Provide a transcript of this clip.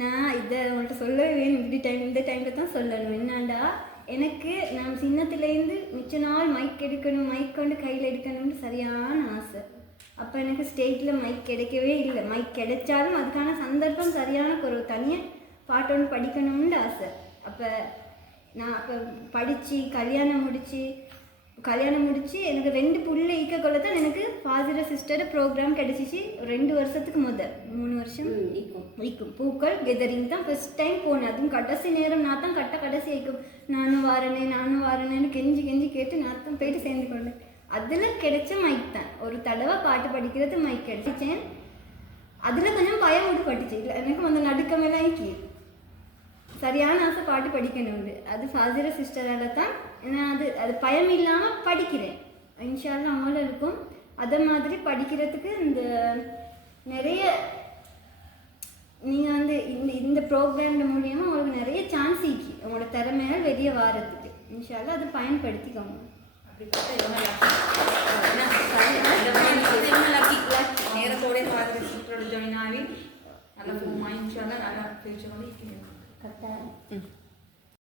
நான் இதை உங்கள்கிட்ட சொல்லவே வேணும். இந்த டைமில் தான் சொல்லணும். என்னாண்டா, எனக்கு நான் சின்னத்துலேருந்து மிச்ச நாள் மைக் எடுக்கணும், மைக் கொண்டு கையில் எடுக்கணும்னு சரியான ஆசை. அப்போ எனக்கு ஸ்டேஜில் மைக் கிடைக்கவே இல்லை. மைக் கிடைச்சாலும் அதுக்கான சந்தர்ப்பம் சரியான குறைவு. தனியாக பாட்டு ஒன்று படிக்கணும்னு ஆசை. அப்போ நான் அப்போ படித்து கல்யாணம் முடித்து எனக்கு 2 புள்ள ஈக்கக்குள்ள தான் எனக்கு ஃபாதர் சிஸ்டர் ப்ரோக்ராம் கிடச்சிச்சு. 2 வருஷத்துக்கு 3 வருஷம் ஈக்கும் பூக்கள் கெதரிங் தான் ஃபஸ்ட் டைம் போனேன். அதுவும் கடைசி நேரம் நான் தான் கடைசி ஈக்கும் நானும் வாரனேன்னு கெஞ்சி கேட்டு நான் தான் போயிட்டு சேர்ந்து கொண்டேன். அதில் கிடைச்ச மைக் தான். ஒரு தடவை பாட்டு படிக்கிறது மைக் கிடைச்சிச்சேன். அதில் கொஞ்சம் பயம் விட்டுப்பட்டுச்சு. இல்லை எனக்கு அந்த நடுக்கமெல்லாம் ஈக்கி சரியான ஆசை பாட்டு படிக்கணும்னு. அது ஃபாதர் சிஸ்டரால் தான் நான் அது பயம் இல்லாமல் படிக்கிறேன். இன்ஷா அல்லாஹ் அவங்களும் இருக்கும். அதை மாதிரி படிக்கிறதுக்கு இந்த நிறைய நீங்கள் வந்து இந்த ப்ரோக்ராம் மூலியமாக உங்களுக்கு நிறைய சான்ஸ் ஈக்கி உங்களோட திறமையால் வெளியே வாரத்துக்கு. இன்ஷா அல்லாஹ் அதை பயன்படுத்திக்கோங்க. நேரத்தோட ஜாயின் ஆகி நல்லா போமா. இன்ஷா அல்லாஹ் நல்லா ஃபியூச்சர் வந்து கரெக்டாக